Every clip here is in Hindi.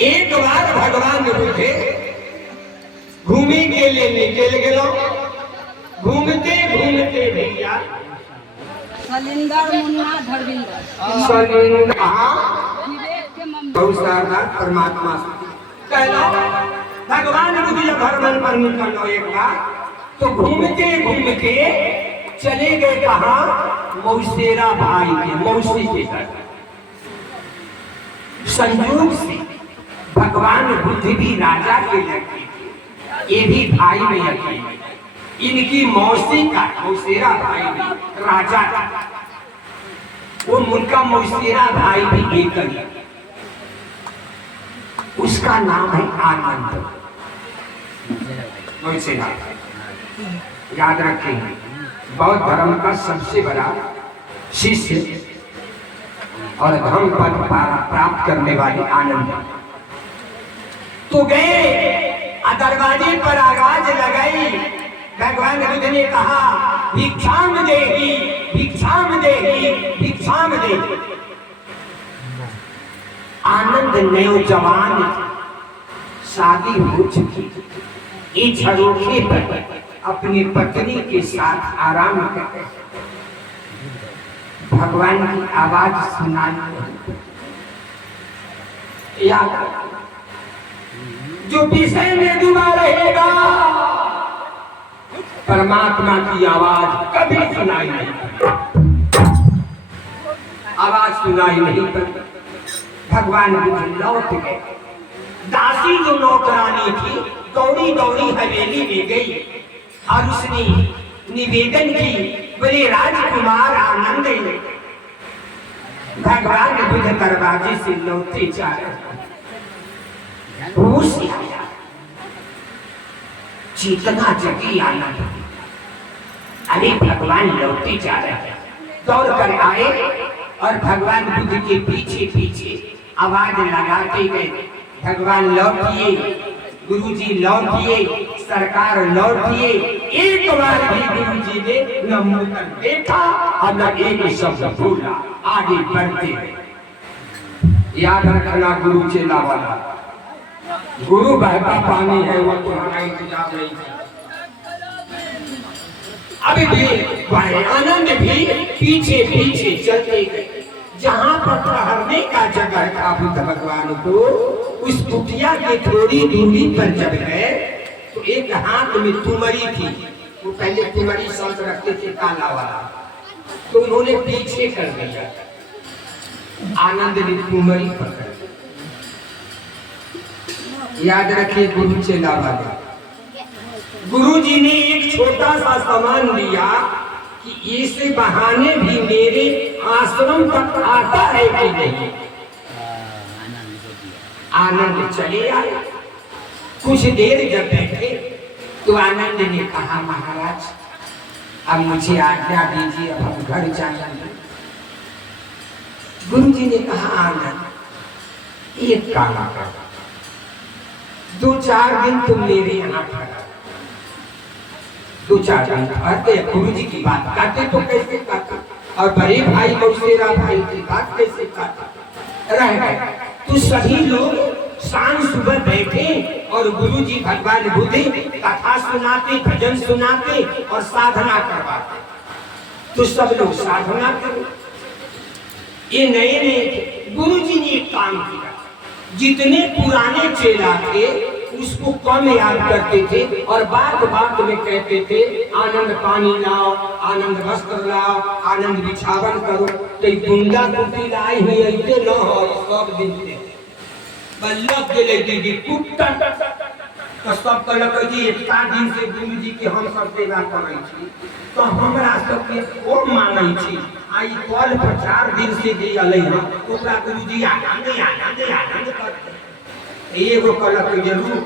एक बार भगवान बुद्धे घूमी के लिए निकल गए। घूमते घूमते भैया सलिंदर मुन्ना धर्मिंदर बहुत सारा परमात्मा कहलो भगवान बुद्धि भ्रमण पर निकलो एक बार तो घूमते घूमते चले गए कहा मौसेरा भाई के मौसी के घर। संयोग से भगवान बुद्ध भी राजा के लड़के थे, ये भी भाई में अकेले। इनकी मौसी का मौसेरा भाई भी राजा था। वो उनका मौसेरा भाई भी एक ही, उसका नाम है आनंद। मौसेरा याद रखेंगे, बौद्ध धर्म का सबसे बड़ा शिष्य और धर्म पद प्राप्त करने वाले आनंद। तो गए दरवाजे पर आवाज लगाई। भगवान बुद्ध ने कहा भिक्षाम देही भिक्षाम देही भिक्षाम देही। आनंद नौजवान शादी हो चुकी, इस झरोखे पर अपनी पत्नी के साथ आराम करते। भगवान की आवाज सुनाई। याद जो विषय में डूबा रहेगा परमात्मा की आवाज कभी सुनाई नहीं, आवाज सुनाई नहीं पड़ती। भगवान बुद्ध लौट गए। दासी जो नौकरानी थी दौड़ी दौड़ी हवेली में गई और उसने निवेदन की, बोले राजकुमार आनंद भगवान बुद्ध दरवाजे से लौटते जा रहे। होश आया, चेतना जगी आनंद। अरे भगवान लौटते जा रहे, दौड़ कर आए और भगवान बुद्ध के पीछे पीछे आवाज लगाते गए। भगवान लौटिए, गुरुजी लौटिए, सरकार लौटिए। एक बार भी गुरुजी ने न मुंह तक देखा और न एक शब्द बोला। आगे बढ़ते याद रखना, गुरु चेला वाला गुरु बहता पानी है, वो तुम्हारा इंतजार नहीं था। अभी भी आनंद भी पीछे पीछे चलते गए। जहां पर ठहरने का जगह था बुद्ध भगवान को, उस कुटिया के थोड़ी दूरी पर जब गए तो एक हाथ में तुमरी थी। वो पहले तुमरी संत रखते थे काला वाला, तो उन्होंने पीछे कर दिया। आनंद ने तुमरी पकड़। याद रखिए गुरु चेला वाले, गुरु जी ने एक छोटा सा सामान दिया कि इस बहाने भी मेरे आश्रम तक आता है कि नहीं। आनंद चले आए। कुछ देर जब बैठे तो आनंद ने कहा महाराज अब मुझे आज्ञा दीजिए, अब हम घर जाएंगे। गुरु जी ने कहा आनंद एक काम करो, 2-4 दिन तुम मेरे यहाँ ठहरो। 2-4 दिन ठहरते। गुरु जी की बात करते तो कैसे करते, और बड़े भाई मौसेरा भाई की बात कैसे करते। रह गए तो सभी लोग शाम सुबह बैठे और गुरु जी भगवान बुद्ध कथा सुनाते, भजन सुनाते और साधना करवाते। तो सब लोग साधना करो। ये नए नए गुरु जी ने एक काम किया, जितने पुराने चेला थे उसको कम याद करते थे और बात बात में कहते थे आनंद पानी लाओ, आनंद वस्त्र लाओ, आनंद बिछावन करो। तो गुंडा कुटी लाई हुई ऐसे न हो, सब दिन थे बल्लभ के लेके कुत्ता तो सब कहलक जी इतना दिन से गुरु जी के हम सब सेवा करै छी, तो हमरा सबके ओ मानै छी। आई कल पर 4 दिन से जे अलै ह ओकरा गुरु जी आनंद आनंद आनंद करते। एगो कहलक जरूर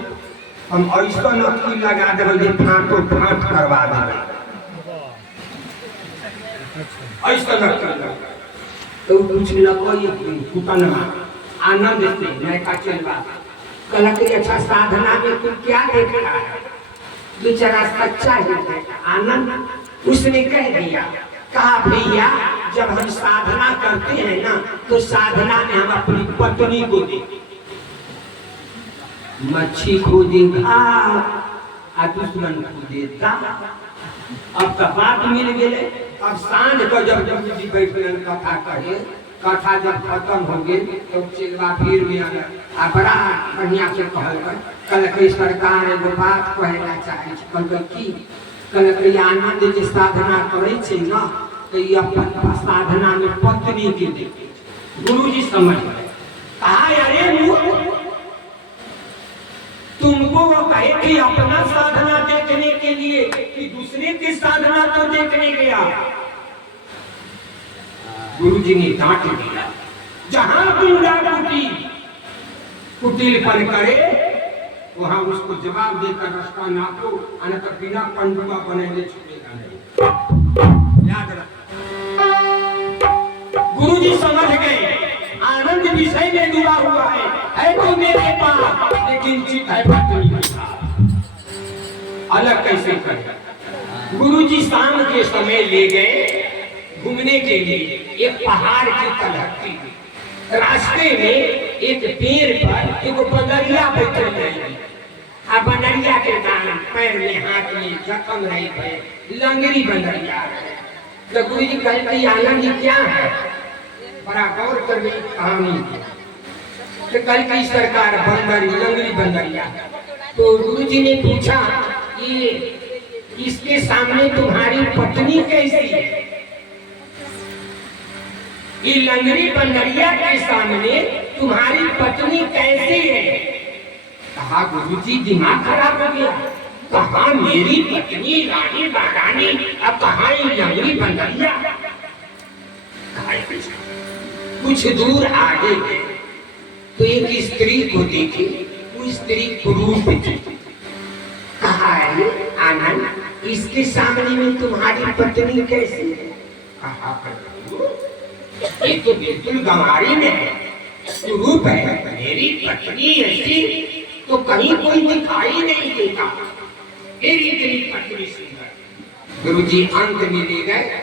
हम ऐसा नक्की लगा देबै जे फाटो फाट करवा देबै, ऐसा नक्की। तो पूछलक ये कुटनमा आनंद से नैका चलवा कहलक अच्छा साधना में तुम क्या देखा है, बेचारा सच्चा ही देखा। आनंद उसने कह दिया, कहा भैया जब हम साधना करते हैं ना तो साधना में हम अपनी पत्नी को देखते, मच्छी खोजेगा आ दुश्मन खोजेगा। अब तो बात मिल गए। अब सांझ को जब गुरु जी बैठन कथा कहे, कथा जब खत्म हो गई तो चिल्वा फिर में आ बड़ा बढ़िया से कल के सरकार एगो बात कहना चाहे कल की कल आनंद जे साधना करे छे ना तो ये अपन साधना में पत्नी के देखे गुरु जी समझ गए। कहा अरे तुमको वो कहे कि अपना साधना देखने के लिए कि दूसरे की साधना तो देखने गया। गुरु जी ने डांट दिया, जहां गुंडा कुटिल पर करे वहां उसको जवाब देकर रास्ता नापो, अन्यथा बिना पंडुआ बने छूटेगा नहीं। याद रख। गुरु जी समझ गए आनंद विषय में डूबा हुआ है तो मेरे पास, लेकिन चित है पत्नी के साथ। अलग कैसे करें? गुरु जी शाम के समय ले गए घूमने के लिए एक पहाड़ की तरफ थी। रास्ते में एक पेड़ पर एक बंदरिया बैठल रही। अब बंदरिया के दान पैर में हाथ में जख्म रही है, लंगड़ी बंदरिया। तो गुरु जी कहते आनंद क्या है? बड़ा गौर कर गई कहानी। तो कल की सरकार बंदरी लंगड़ी बंदरिया। तो गुरु जी ने पूछा ये इसके सामने तुम्हारी पत्नी कैसी है? ये लंगड़ी बंदरिया के सामने तुम्हारी पत्नी कैसी है? कहा गुरु जी दिमाग खराब हो गया। कहा मेरी पत्नी रानी महारानी, अब कहा ये लंगड़ी बंदरिया। कुछ दूर आगे तो एक स्त्री को देखे, वो स्त्री कुरूप थी। कहा है आनंद इसके सामने में तुम्हारी पत्नी कैसी है? कहा ये तो बिल्कुल गंवारी में है, कुरूप है। मेरी पत्नी ऐसी तो कहीं कोई दिखाई नहीं देता, मेरी तेरी पत्नी सुंदर। गुरु जी अंत में ले गए,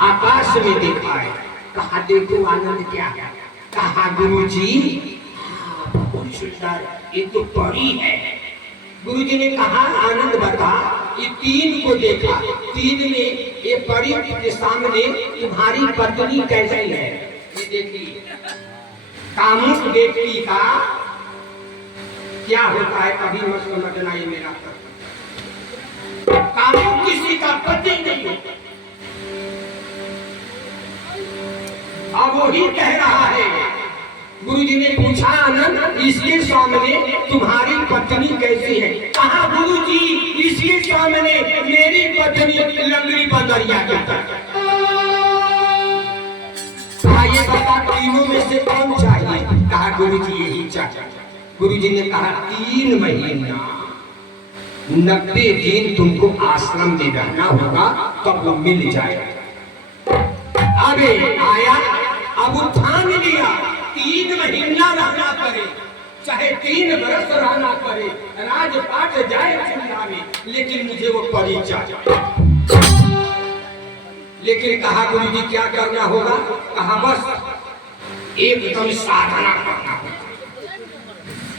आकाश में देखा है। कहा देखो आनंद क्या है? कहा गुरु जी बहुत सुंदर, ये तो परी है। गुरु जी ने कहा आनंद बता, ये तीन को देखा, तीन में ये परी के सामने तुम्हारी पत्नी कैसी है? ये देखिए कामुक व्यक्ति का क्या होता है कभी मत समझना। ये मेरा कामुक किसी का पति नहीं होता। अब वही कह रहा है। गुरु जी ने पूछा आनंद इसके सामने तुम्हारी पत्नी कैसी है? कहा गुरु जी इसके सामने मेरी पत्नी लंगड़ी बंदरिया कहता है। कहा ये बता तीनों में से कौन चाहिए? कहा गुरु जी यही चाहिए। गुरु जी ने कहा 3 महीना 90 दिन तुमको आश्रम में रहना होगा, तब वो मिल जाएगा। अबे आया, अब ठान लिया 3 महीना रहना पड़े, चाहे 3 बरस रहना पड़े, राजपाट जाए चिंता में, लेकिन मुझे वो परी चाहिए। लेकिन कहा गुरु जी क्या करना होगा? कहा बस एकदम साधना करना होगा।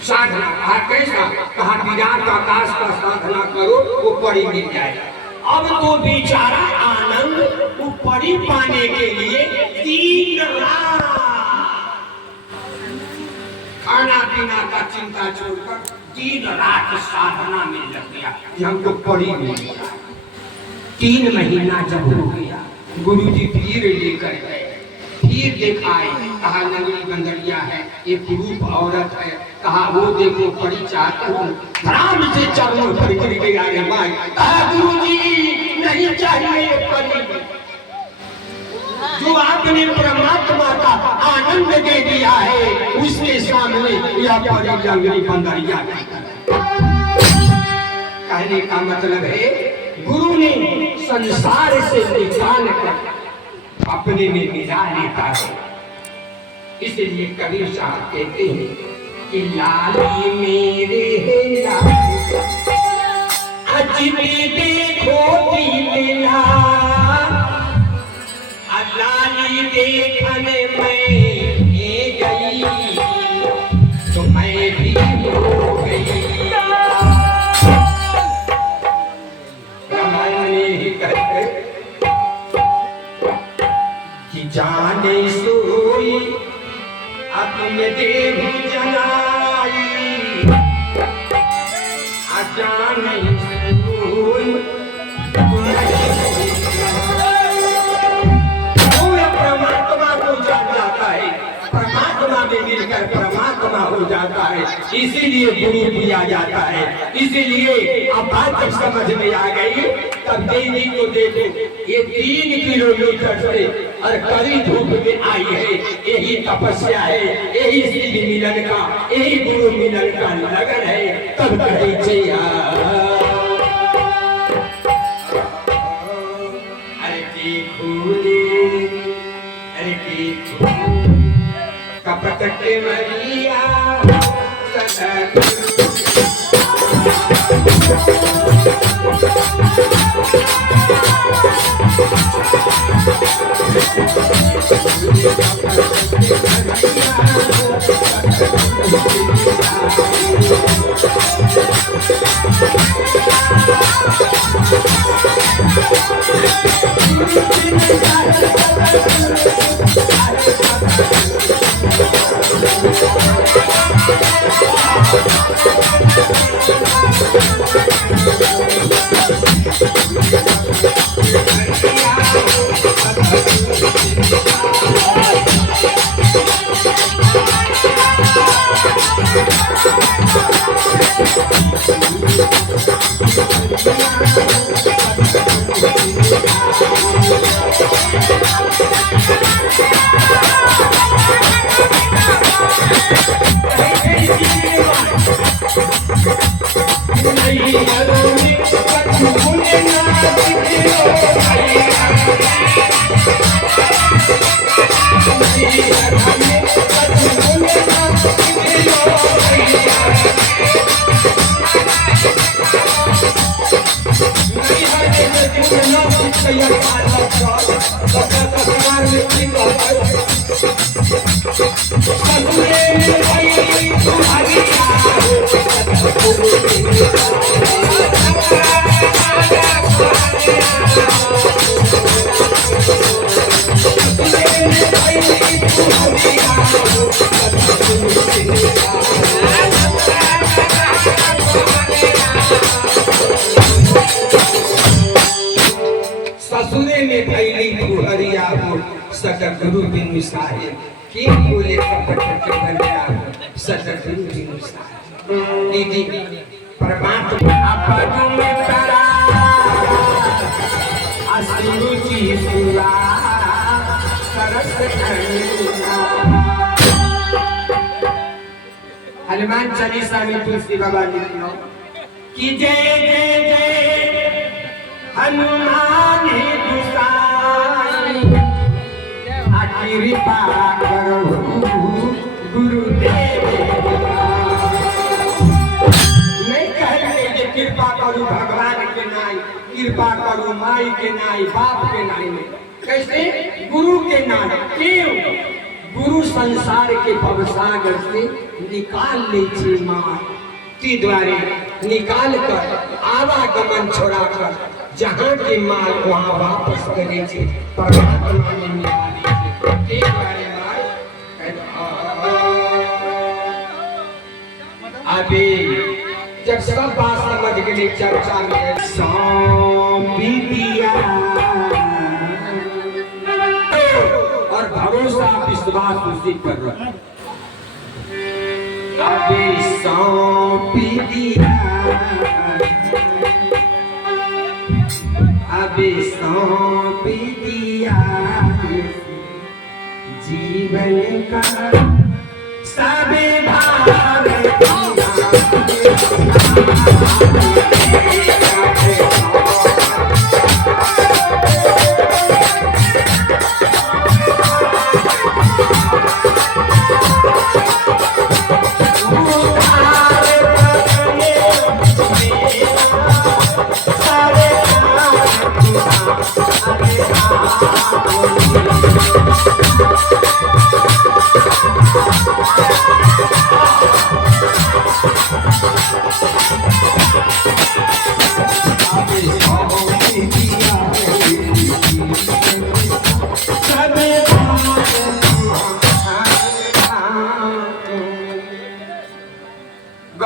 साधना कहा कैसा? कहा विराट आकाश का साधना करो, वो परी मिल जाएगा। अब तो बेचारा आनंद वो परी पाने के लिए 3 रात खाना पीना का चिंता छोड़कर 3 रात साधना में लग गया कि हमको परी मिल गया। 3 महीना जब हो गया गुरु जी फिर लेकर गए, फिर दिखाए। कहा लंगड़ी बंदरिया है, एक रूप औरत है। कहा वो देखो परी चाहते हो। राम से चरणों पर गिर गया रे माई। कहा गुरु जी नहीं चाहिए परी, जो आपने परमात्मा का आनंद दे दिया है उसके सामने यह परी लंगड़ी बंदरिया। कहने का मतलब है गुरु ने संसार से निकाल कर अपने में मिला लेता है। इसलिए कबीर साहब कहते हैं कि लाली मेरे लाली अजबे देखो दिला, लाली देखने में गई तो मैं भी हो गई। जाने सोई अपने देव जनाई जाने सोई परमात्मा को जान जाता है, परमात्मा में मिलकर परमात्मा हो जाता है, इसीलिए गुरु दिया जाता है। इसीलिए अब बात जब समझ में आ गई तब देवी को देखो, ये 3 किलोमीटर से और कड़ी धूप में आई है। यही तपस्या है, यही शिव मिलन का, यही गुरु मिलन का लगन है। तब कहे जया कपट के मरिया ससुरे में फैली फुहरिया हो सतगुरु बिन मिसाए के बोले कपट के बलिया हो सतगुरु बिन मिसाए। दीदी परमात्मा अपनों में करा असुरु जी सुरा सरस करुणा। हनुमान चालीसा में तुलसी बाबा लिखो कि जय जय जय हनुमान गुसाई कृपा करो गुरुदेव। नहीं कहते कि कृपा करो भगवान के नाई, कृपा करो माई के नाई, बाप के नाई में, कैसे गुरु के नाई। क्यों? गुरु संसार के भवसागर से निकाल ले माँ के द्वारे निकाल कर आवागमन छोड़ाकर जहाँ के माल वहाँ वापस करे छे परमात्मा में निकाले छे। अभी जब सब बात समझ गए चर्चा में सौंपी दिया और भरोसा विश्वास उसी पर रखो। अभी सौंपी दिया, अभी सौंप दिया जीवन का सब भार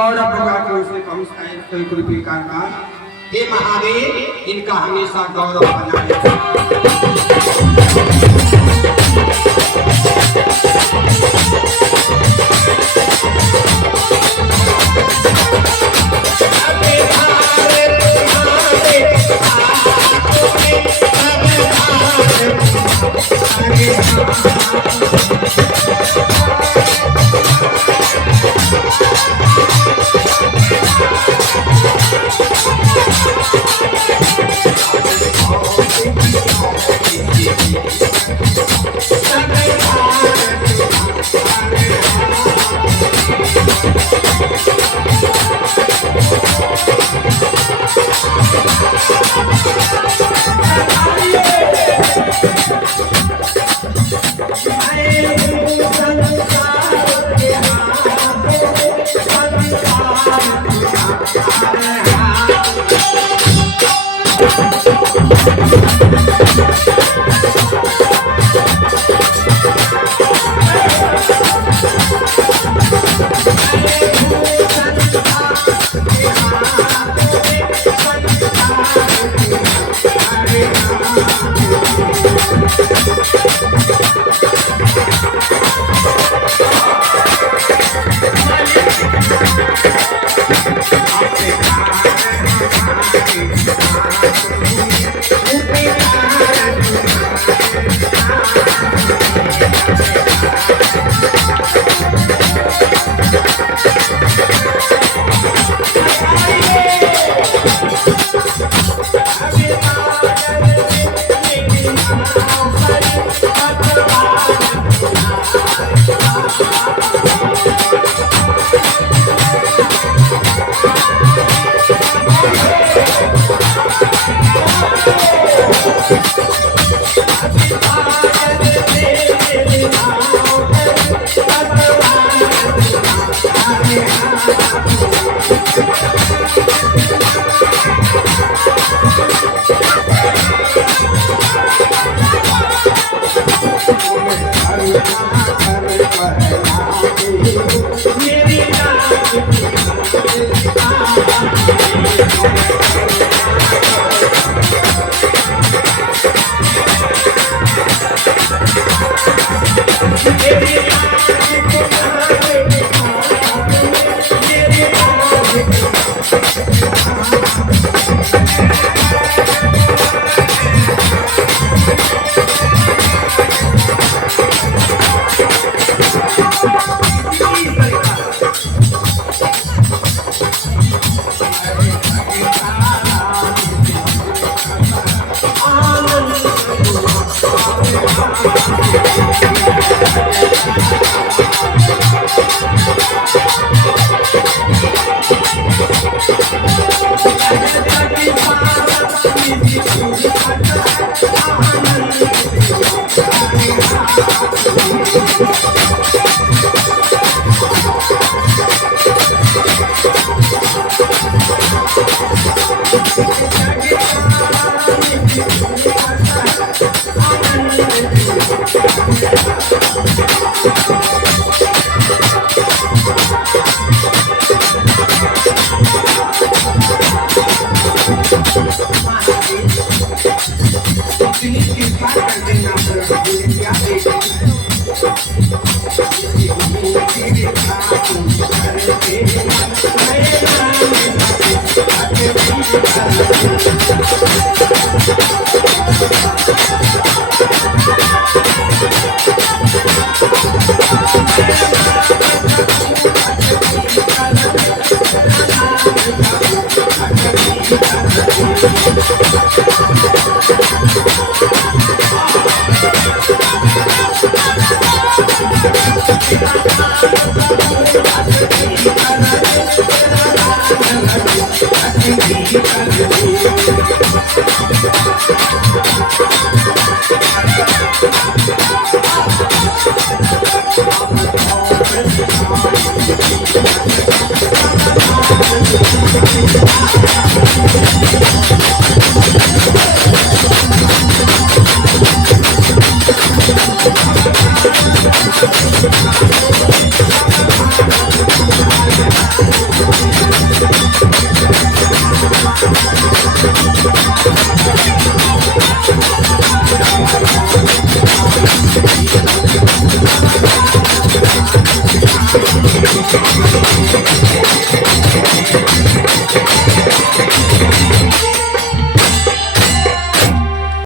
गौरव होगा कि उसे पहुंचता है कोई कृपी का नाम। हे महादेव इनका हमेशा गौरव बनाए।